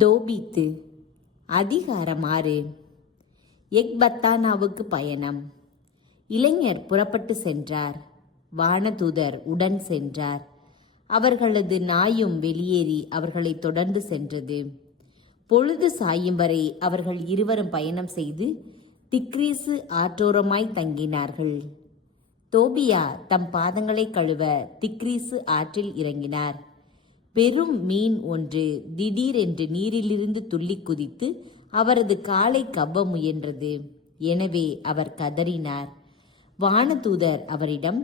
தோபித்து அதிகாரம் 6. எக்பத்தானாவுக்கு பயணம். இளைஞர் புறப்பட்டு சென்றார். வானதூதர் உடன் சென்றார். அவர்களது நாயும் வெளியேறி அவர்களை தொடர்ந்து சென்றது. பொழுது சாயும் வரை அவர்கள் இருவரும் பயணம் செய்து திக்ரீசு ஆற்றோரமாய் தங்கினார்கள். தோபியா தம் பாதங்களை கழுவ திக்ரீசு ஆற்றில் இறங்கினார். பெரும் மீன் ஒன்று திடீரென்று நீரிலிருந்து துள்ளி குதித்து அவரது காலை கவ்வ முயன்றது. எனவே அவர் கதறினார். வானதூதர் அவரிடம்,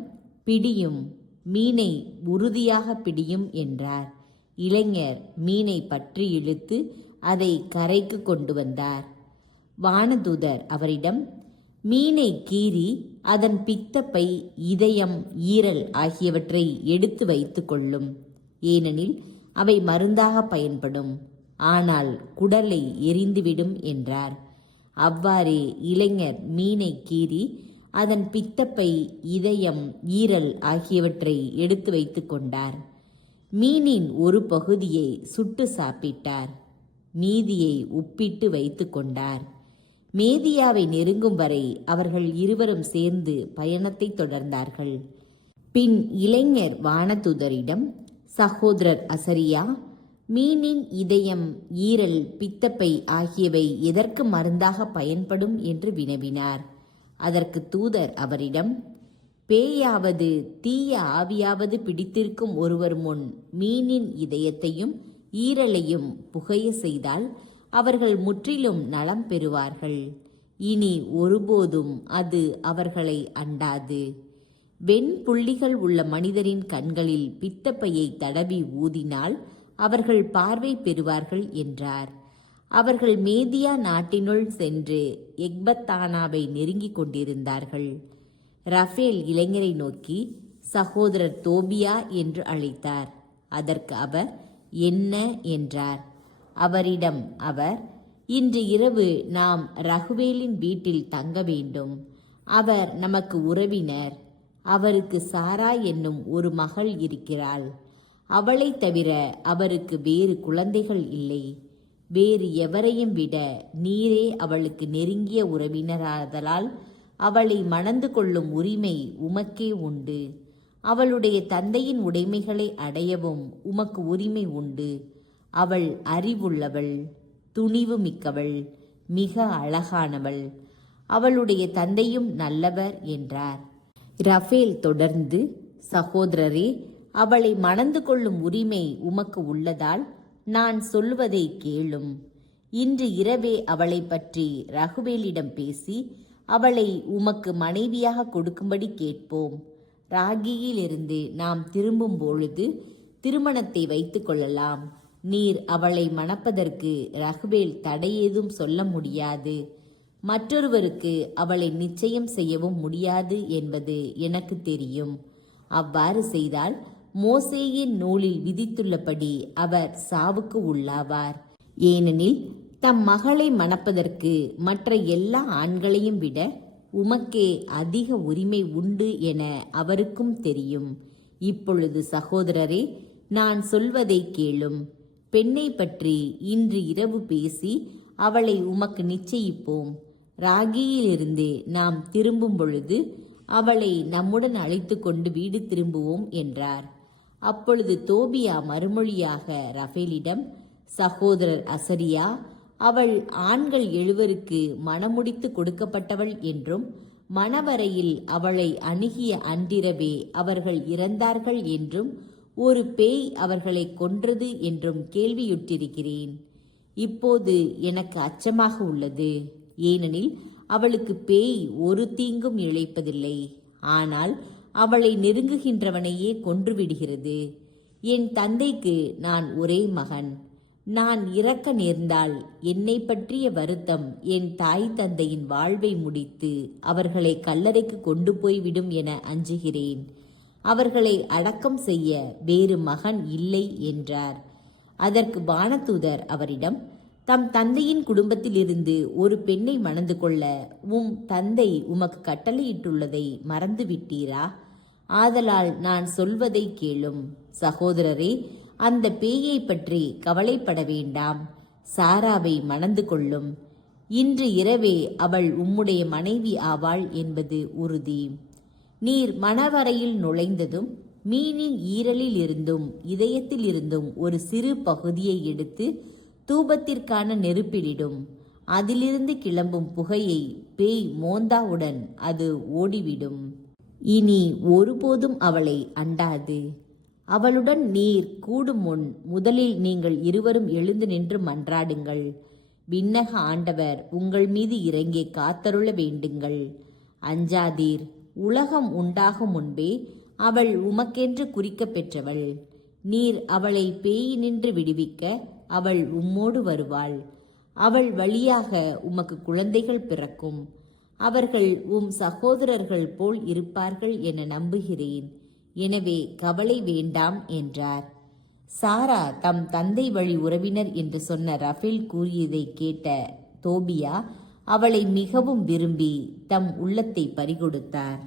பிடியும், மீனை உறுதியாக பிடியும் என்றார். இளைஞர் மீனை பற்றி இழுத்து அதை கரைக்கு கொண்டு வந்தார். வானதூதர் அவரிடம், மீனை கீறி அதன் பித்தப்பை, இதயம், ஈரல் ஆகியவற்றை எடுத்து வைத்து கொள்ளும். ஏனெனில் அவை மருந்தாக பயன்படும். ஆனால் குடலை எரிந்துவிடும் என்றார். அவ்வாறே இளைஞர் மீனை கீறி அதன் பித்தப்பை, இதயம், ஈரல் ஆகியவற்றை எடுத்து வைத்து கொண்டார். மீனின் ஒரு பகுதியை சுட்டு சாப்பிட்டார். மீதியை உப்பிட்டு வைத்து கொண்டார். மேதியாவை நெருங்கும் வரை அவர்கள் இருவரும் சேர்ந்து பயணத்தை தொடர்ந்தார்கள். பின் இளைஞர் வானதூதரிடம், சகோதரர் அசரியா, மீனின் இதயம், ஈரல், பித்தப்பை ஆகியவை எதற்கு மருந்தாக பயன்படும் என்று வினவினார். அதற்கு தூதர் அவரிடம், பேயாவது தீய ஆவியாவது பிடித்திருக்கும் ஒருவர் முன் மீனின் இதயத்தையும் ஈரலையும் புகைய செய்தால் அவர்கள் முற்றிலும் நலம் பெறுவார்கள். இனி ஒருபோதும் அது அவர்களை அண்டாது. வெண்புள்ளிகள் உள்ள மனிதரின் கண்களில் பித்தப்பையை தடவி ஊதினால் அவர்கள் பார்வை பெறுவார்கள் என்றார். அவர்கள் மேதியா நாட்டினுள் சென்று எக்பத்தானாவை நெருங்கிக் கொண்டிருந்தார்கள். ரஃபேல் இளைஞரை நோக்கி, சகோதரர் தோபியா என்று அழைத்தார். அதற்கு அவர், என்ன என்றார். அவரிடம் அவர், இன்று இரவு நாம் ரகுவேலின் வீட்டில் தங்க வேண்டும். அவர் நமக்கு உறவினர். அவருக்கு சாரா என்னும் ஒரு மகள் இருக்கிறாள். அவளை தவிர அவருக்கு வேறு குழந்தைகள் இல்லை. வேறு எவரையும் விட நீரே அவளுக்கு நெருங்கிய உறவினராதலால் அவளை மணந்து கொள்ளும் உரிமை உமக்கே உண்டு. அவளுடைய தந்தையின் உடைமைகளை அடையவும் உமக்கு உரிமை உண்டு. அவள் அறிவுள்ளவள், துணிவு மிக்கவள், மிக அழகானவள். அவளுடைய தந்தையும் நல்லவர் என்றார். ரஃபேல் தொடர்ந்து, சகோதரரே, அவளை மணந்து கொள்ளும் உரிமை உமக்கு உள்ளதால் நான் சொல்வதை கேளும். இன்று இரவே அவளை பற்றி ரகுவேலிடம் பேசி அவளை உமக்கு மனைவியாக கொடுக்கும்படி கேட்போம். ராகியிலிருந்து நாம் திரும்பும் பொழுது திருமணத்தை வைத்து கொள்ளலாம். நீர் அவளை மணப்பதற்கு ரகுவேல் தடையேதும் சொல்ல முடியாது. மற்றொருவருக்கு அவளை நிச்சயம் செய்யவும் முடியாது என்பது எனக்கு தெரியும். அவ்வாறு செய்தால் மோசேயின் நூலில் விதித்துள்ளபடி அவர் சாவுக்கு உள்ளாவார். ஏனெனில் தம் மகளை மணப்பதற்கு மற்ற எல்லா ஆண்களையும் விட உமக்கே அதிக உரிமை உண்டு என அவருக்கும் தெரியும். இப்பொழுது சகோதரரே, நான் சொல்வதை கேளும். பெண்ணை பற்றி இன்று இரவு பேசி அவளை உமக்கு நிச்சயிப்போம். ராகியிலிருந்து நாம் திரும்பும் பொழுது அவளை நம்முடன் அழைத்து கொண்டு வீடு திரும்புவோம் என்றார். அப்பொழுது தோபியா மறுமொழியாக ரஃபேலிடம், சகோதரர் அசரியா, அவள் ஆண்கள் 7 மணமுடித்து கொடுக்கப்பட்டவள் என்றும் மணவரையில் அவளை அணுகிய அன்றிரவே அவர்கள் இறந்தார்கள் என்றும் ஒரு பேய் அவர்களை கொன்றது என்றும் கேள்வியுற்றிருக்கிறேன். இப்போது எனக்கு அச்சமாக உள்ளது. ஏனெனில் அவளுக்கு பேய் ஒரு தீங்கும் இழைப்பதில்லை. ஆனால் அவளை நெருங்குகின்றவனையே கொன்றுவிடுகிறது. என் தந்தைக்கு நான் ஒரே மகன். நான் இறக்க நேர்ந்தால் என்னை பற்றிய வருத்தம் என் தாய் தந்தையின் வாழ்வை முடித்து அவர்களை கல்லறைக்கு கொண்டு போய்விடும் என அஞ்சுகிறேன். அவர்களை அடக்கம் செய்ய வேறு மகன் இல்லை என்றார். அதற்கு வானதூதர் அவரிடம், தம் தந்தையின் குடும்பத்திலிருந்து ஒரு பெண்ணை மணந்து கொள்ள தந்தை உமக்கு கட்டளையிட்டுள்ளதை மறந்துவிட்டீரா? ஆதலால் நான் சொல்வதை கேளும். சகோதரரே, அந்த பேயை பற்றி கவலைப்பட வேண்டாம். சாராவை மணந்து கொள்ளும். இன்று இரவே அவள் உம்முடைய மனைவி ஆவாள் என்பது உறுதி. நீர் மணவரையில் நுழைந்ததும் மீனின் ஈரலில் இருந்தும் இதயத்தில் இருந்தும் ஒரு சிறு பகுதியை எடுத்து தூபத்திற்கான நெருப்பிலிடும். அதிலிருந்து கிளம்பும் புகையை பேய் மோந்தாவுடன் அது ஓடிவிடும். இனி ஒருபோதும் அவளை அண்டாது. அவளுடன் நீர் கூடும் முன் முதலில் நீங்கள் இருவரும் எழுந்து நின்று மன்றாடுங்கள். விண்ணக ஆண்டவர் உங்கள் மீது இறங்கி காத்தருள வேண்டுங்கள். அஞ்சாதீர். உலகம் உண்டாகும் முன்பே அவள் உமக்கென்று குறிக்கப் பெற்றவள். நீர் அவளை பேயினின்று விடுவிக்க அவள் உம்மோடு வருவாள். அவள் வழியாக உமக்கு குழந்தைகள் பிறக்கும். அவர்கள் சகோதரர்கள் போல் இருப்பார்கள் என நம்புகிறேன். எனவே கவலை வேண்டாம் என்றார். சாரா தம் தந்தை வழி உறவினர் என்று சொன்ன ரஃபேல் கூறியதை கேட்ட தோபியா அவளை மிகவும் விரும்பி தம் உள்ளத்தை பறிகொடுத்தார்.